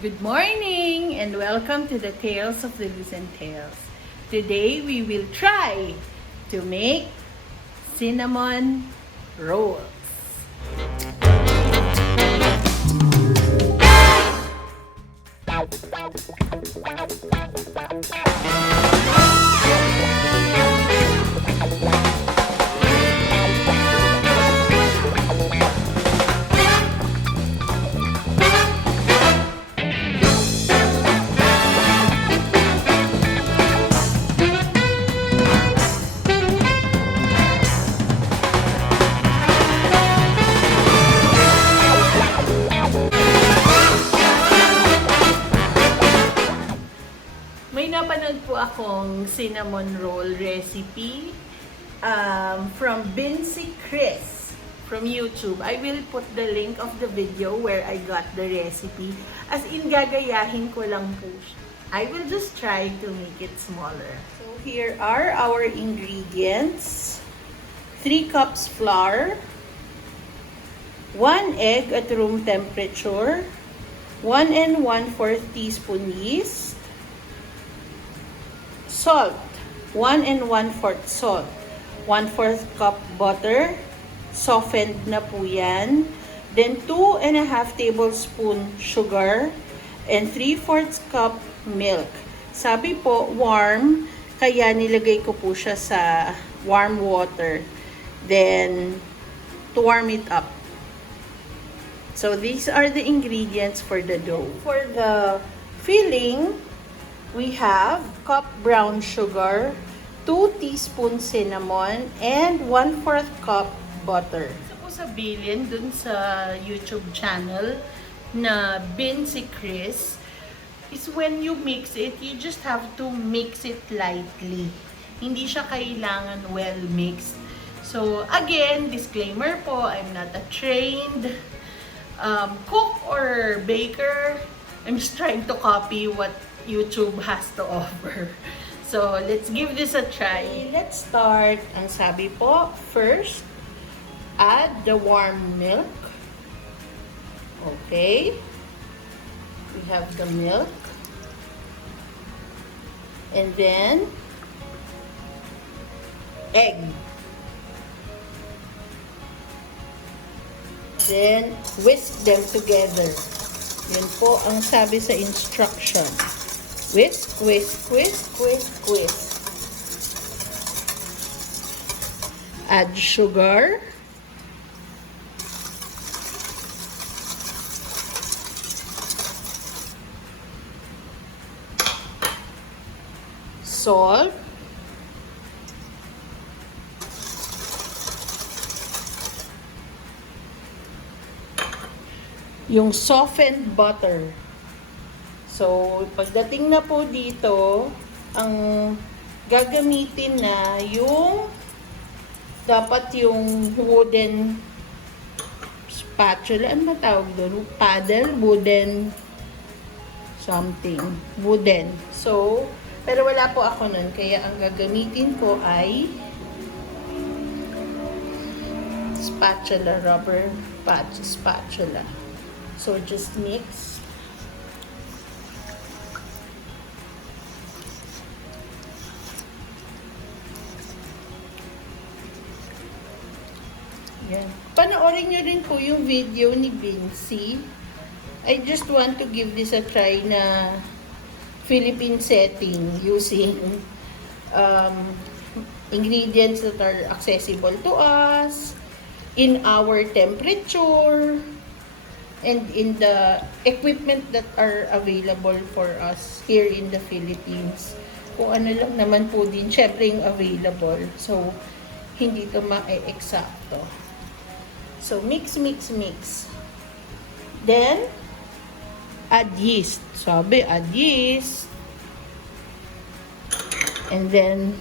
Good morning and welcome to the Tales of the Lucent Tales. Today we will try to make cinnamon rolls. May napanood po akong cinnamon roll recipe from Bincy Chris from YouTube. I will put the link of the video where I got the recipe. As in, gagayahin ko lang po siya. I will just try to make it smaller. So here are our ingredients. 3 cups flour, 1 egg at room temperature, 1 1/4 teaspoon yeast, salt, 1 1/4 salt, 1/4 cup butter, softened na po yan. Then 2 1/2 tablespoon sugar, and 3/4 cup milk. Sabi po, warm, kaya nilagay ko po siya sa warm water. Then, to warm it up. So, these are the ingredients for the dough. For the filling, we have cup brown sugar, 2 teaspoons cinnamon, and 1/4 cup butter. Gusto ko sabihin dun sa YouTube channel na Bincy Chris is when you mix it, you just have to mix it lightly. Hindi siya kailangan well mixed. So again, disclaimer po, I'm not a trained cook or baker. I'm just trying to copy what YouTube has to offer. So, let's give this a try. Let's start. Ang sabi po, first, add the warm milk. Okay. We have the milk. And then, egg. Then, whisk them together. Yun po ang sabi sa instruction. Whisk, whisk, whisk, whisk, whisk. Add sugar. Salt. Yung softened butter. So, pagdating na po dito, ang gagamitin na yung dapat yung wooden spatula. Ano matawag doon? Paddle? Wooden something. Wooden. So, pero wala po ako nun. Kaya ang gagamitin ko ay spatula. Rubber spatula. So, just mix. Yan. Panoorin nyo rin po yung video ni Bincy. I just want to give this a try na Philippine setting using ingredients that are accessible to us, in our temperature, and in the equipment that are available for us here in the Philippines. Kung ano lang naman po din, syempre yung available. So, hindi ito ma-eksakto. So, mix, mix, mix. Then, add yeast. Sabi, add yeast. And then,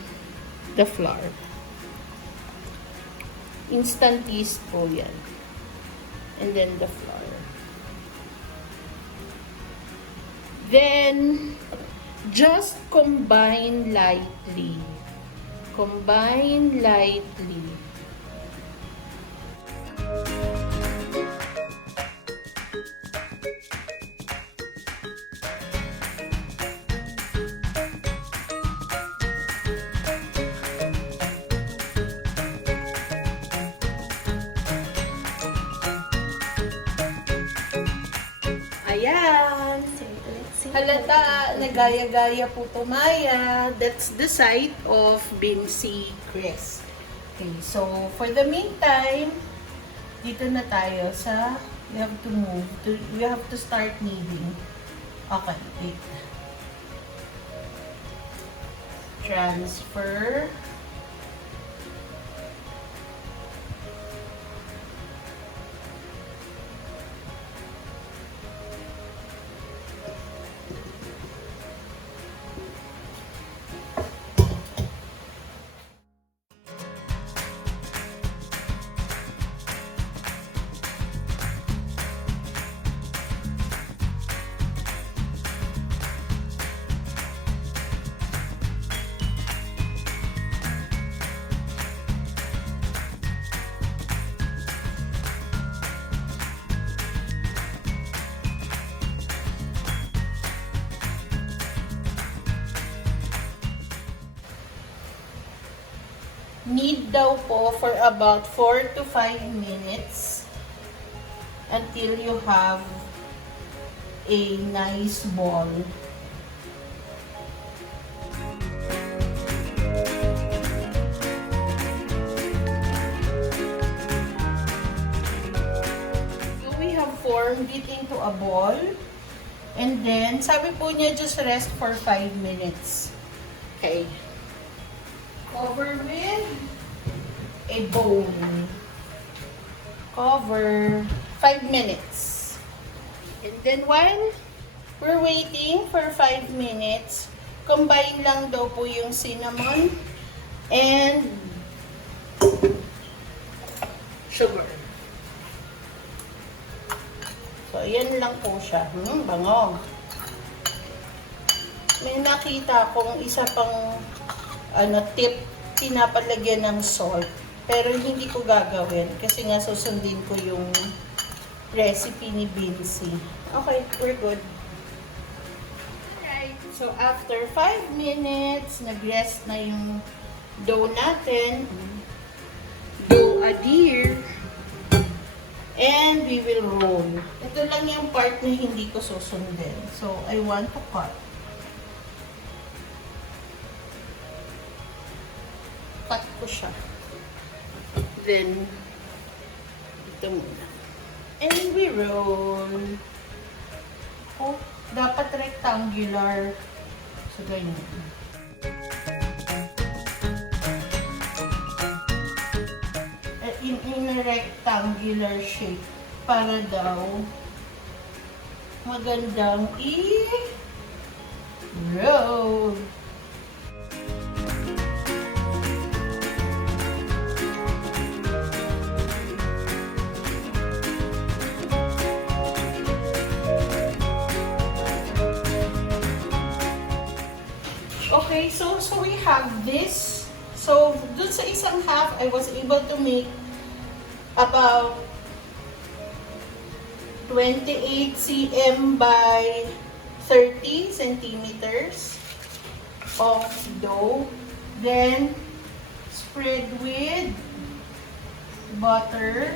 the flour. Instant yeast po yan. And then, the flour. Then, just combine lightly. Combine lightly. Ayan. Halata, nagaya-gaya po tumaya. That's the site of Bincy Chris. Okay, so for the meantime, dito na tayo sa, we have to start kneading. Okay, wait. Transfer. Knead daw po for about 4 to 5 minutes until you have a nice ball. So we have formed it into a ball, and then sabi po niya just rest for 5 minutes. Okay. Cover with a bowl. Cover 5 minutes. And then while we're waiting for 5 minutes, combine lang daw po yung cinnamon and sugar. So, ayan lang po siya. Bango. May nakita akong isa pang tip, pinapalagyan ng salt. Pero hindi ko gagawin kasi nga susundin ko yung recipe ni Bincy. Okay, we're good. Alright, so after 5 minutes, nag-rest na yung dough natin. Dough adhere. And we will roll. Ito lang yung part na hindi ko susundin. So, I want to cut. Cut ko siya. Then, ito muna. And we roll. Oh, dapat rectangular. So, ganyan. In a rectangular shape. Para daw magandang i-roll. Okay, so we have this. So, dun sa isang half, I was able to make about 28 cm by 30 centimeters of dough. Then, spread with butter.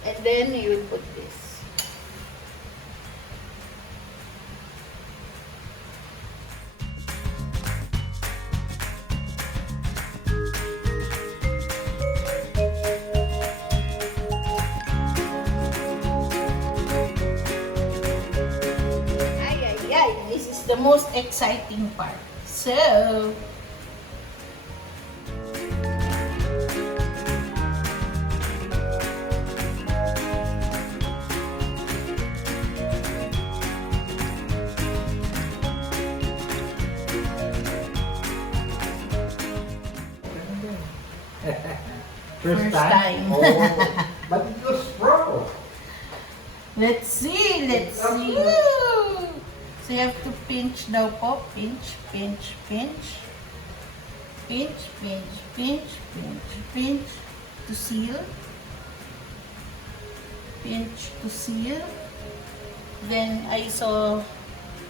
And then you will put this. This is the most exciting part. So, First time. Oh, but it was pro. Let's see. Woo! So you have to pinch daw po. Pinch. Pinch to seal. Pinch to seal. Then I saw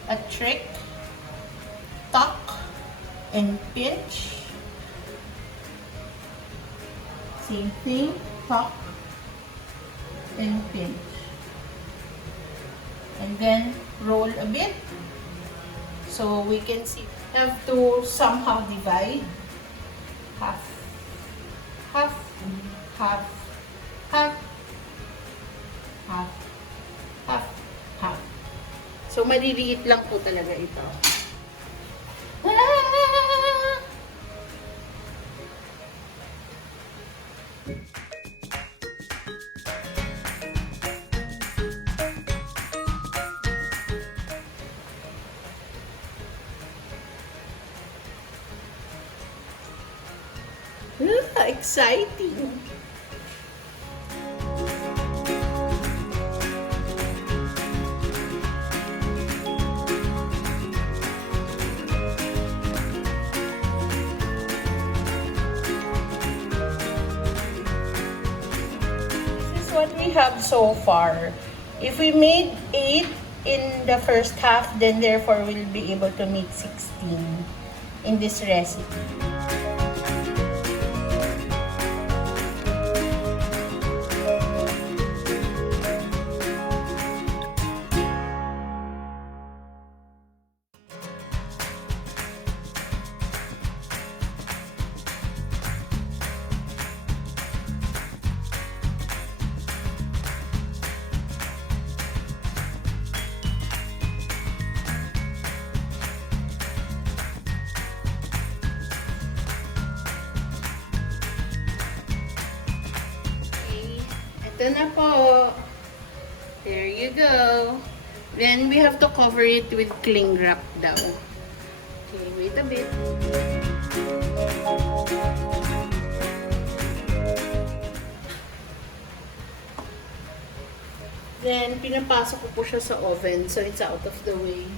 a trick tuck and pinch. Same thing, tuck and pinch. And then roll a bit. So we can see, have to somehow divide. Half, half, half, half, half, half, half. So maliliit lang po talaga ito. Exciting! This is what we have so far. If we made 8 in the first half, then therefore we'll be able to make 16 in this recipe. Ito na po. There you go. Then we have to cover it with cling wrap daw. Okay, wait a bit. Then pinapasok ko po siya sa oven so it's out of the way.